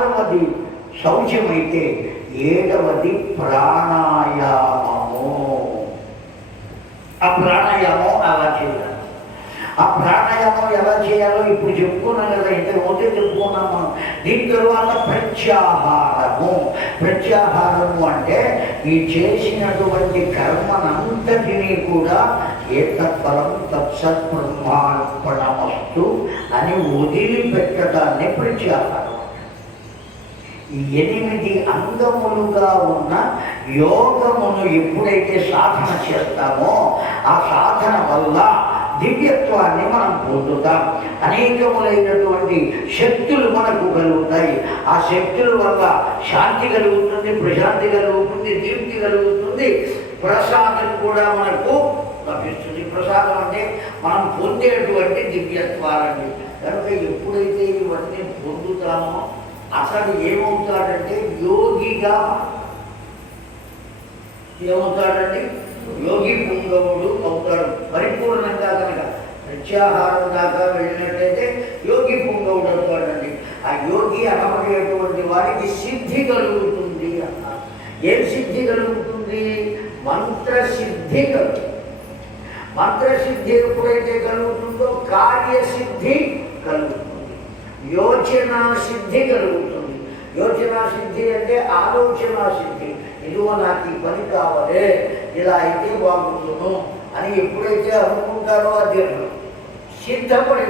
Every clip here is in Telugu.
ఆరవది శౌచమైతే ఏడవది ప్రాణాయామము. ఆ ప్రాణాయామం అలా చేయాలి? ఆ ప్రాణాయామం ఎలా చేయాలో ఇప్పుడు చెప్పుకున్నాం కదా ఇంతకు ముందే చెప్పుకున్నాము దీని తర్వాత ప్రత్యాహారము. ప్రత్యాహారము అంటే ఈ చేసినటువంటి కర్మనంతటినీ కూడా ఏతత్ఫలం తత్సత్ బ్రహ్మార్పణమస్తు అని వదిలిపెట్టడాన్ని ప్రత్యాహారం. ఎనిమిది అంగములుగా ఉన్న యోగమును ఎప్పుడైతే సాధన చేస్తామో ఆ సాధన వల్ల దివ్యత్వాన్ని మనం పొందుతాం. అనేకములైనటువంటి శక్తులు మనకు కలుగుతాయి. ఆ శక్తుల వల్ల శాంతి కలుగుతుంది ప్రశాంతి కలుగుతుంది దీప్తి కలుగుతుంది. ప్రసాదం కూడా మనకు లభిస్తుంది. ప్రసాదం అంటే మనం పొందేటువంటి దివ్యత్వాలండి కనుక ఎప్పుడైతే ఇవన్నీ పొందుతామో అతడు ఏమవుతాడంటే యోగిగా ఏమవుతాడండి యోగి పుంగవుడు అవుతాడు. పరిపూర్ణంగా కనుక ప్రత్యాహారం దాకా వెళ్ళినట్లయితే యోగి పుంగవుడు అవుతాడండి. ఆ యోగి అనబడేటువంటి వారికి సిద్ధి కలుగుతుంది అన్నారు ఏం సిద్ధి కలుగుతుంది? మంత్రసిద్ధి కలుగుతుంది. మంత్రసిద్ధి ఎప్పుడైతే కలుగుతుందో కార్యసిద్ధి కలుగుతుంది. యోచనా సిద్ధి కలుగుతుంది యోచనా సిద్ధి అంటే ఆలోచన సిద్ధి ఇదిగో నాకు ఈ పని కావాలి. ఇలా అయితే బాగుంటును అని ఎప్పుడైతే అనుకుంటారో అది సిద్ధపడి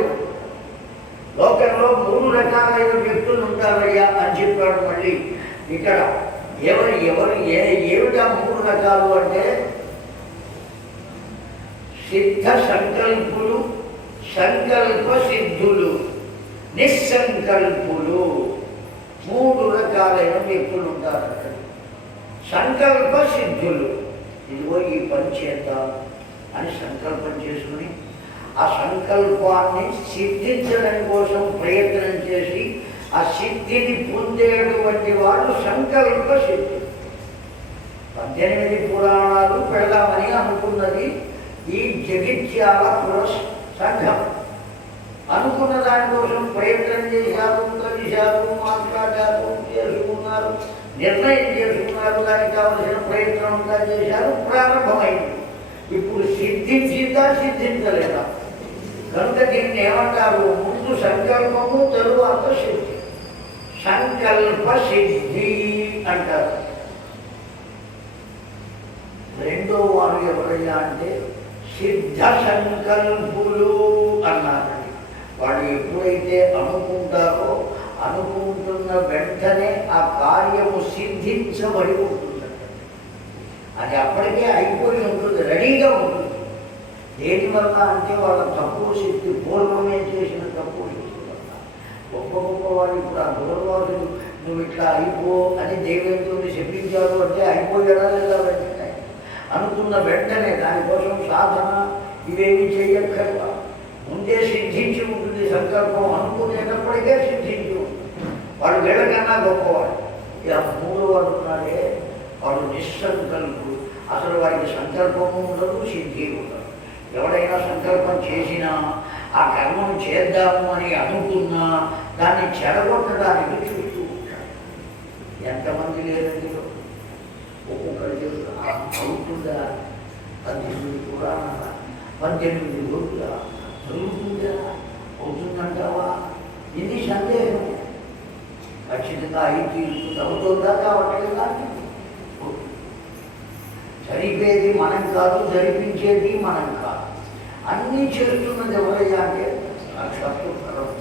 లోకంలో మూడు రకాలైన వ్యక్తులు ఉంటారయ్యా అని చెప్పాడు మళ్ళీ. ఇక్కడ ఎవరు ఎవరు ఏ ఏమిటా మూడు రకాలు అంటే? సిద్ధ సంకల్పులు సంకల్ప సిద్ధులు. నిస్సంకల్పులు మూడు రకాలైన వ్యక్తులు ఉంటారు అక్కడ. సంకల్ప సిద్ధులు. ఇదిగో ఈ పని చేద్దాం అని సంకల్పం చేసుకుని ఆ సంకల్పాన్ని సిద్ధించడం కోసం ప్రయత్నం చేసి ఆ సిద్ధిని పొందేటువంటి వాళ్ళు సంకల్ప సిద్ధులు. పద్దెనిమిది పురాణాలు పెడదామని అనుకున్నది ఈ జగిత్యాల పురస్ సంఘం. అనుకున్న దానికోసం ప్రయత్నం చేశారు కలిశారు మాట్లాడారు చేసుకున్నారు నిర్ణయం చేసుకున్నారు దానికి కావలసిన ప్రయత్నం అంతా చేశారు ప్రారంభమైంది. ఇప్పుడు సిద్ధించిందా సిద్ధించలేదా? కనుక దీన్ని ఏమంటారు? ముందు సంకల్పము తరువాత సిద్ధి. సంకల్ప సిద్ధి అంటారు. రెండో వారు ఎవరయ్యా అంటే సిద్ధ సంకల్పులు అన్నారు. వాళ్ళు ఎప్పుడైతే అనుకుంటారో అనుకుంటున్న వెంటనే ఆ కార్యము సిద్ధించబడి ఉంటుందంట అది అప్పటికే అయిపోయి ఉంటుంది రెడీగా ఉంటుంది. దేనివల్ల అంటే వాళ్ళ తక్కువ శక్తి పూర్వమే చేసిన తక్కువ శక్తి వల్ల. గొప్ప గొప్ప వాళ్ళు ఇప్పుడు ఆ దూరవాసులు నువ్వు ఇట్లా అయిపో అని దేవేంద్రుని చెప్పించారు అంటే అయిపోయాడా లేదా వెంటనే? అనుకున్న వెంటనే దానికోసం సాధన ఇవేమి చేయక్కర్లేదు సంకల్పం అనుకునేటప్పటికే సిద్ధించి వాడు వీళ్ళకన్నా గొప్పవాడు. ఇలా మూడు వాడు ఉన్నాడే వాడు నిస్సంకల్పుడు. అసలు వాడికి సంకల్పము ఉండదు సిద్ధి ఉండదు. ఎవడైనా సంకల్పం చేసినా ఆ కర్మను చేద్దాము అని అనుకున్నా దాన్ని చెడగొట్టడానికి చూస్తూ ఉంటాడు. ఎంతమంది లేదండి ఒక్కొక్కరు చెప్తున్నా అవుతుందా? పద్దెనిమిది పురాణాల పద్దెనిమిది రోజుల జరుగుతుందా అవుతుందంటావా ఇది సందేహం. ఖచ్చితంగా అయి తీరుతుంది అవుతుందా కావట్లేదా జరిపేది మనం కాదు జరిపించేది మనం కాదు. అన్నీ చేస్తున్నది ఎవరయ్యా అంటే సాక్షాత్తు పరబ్రహ్మ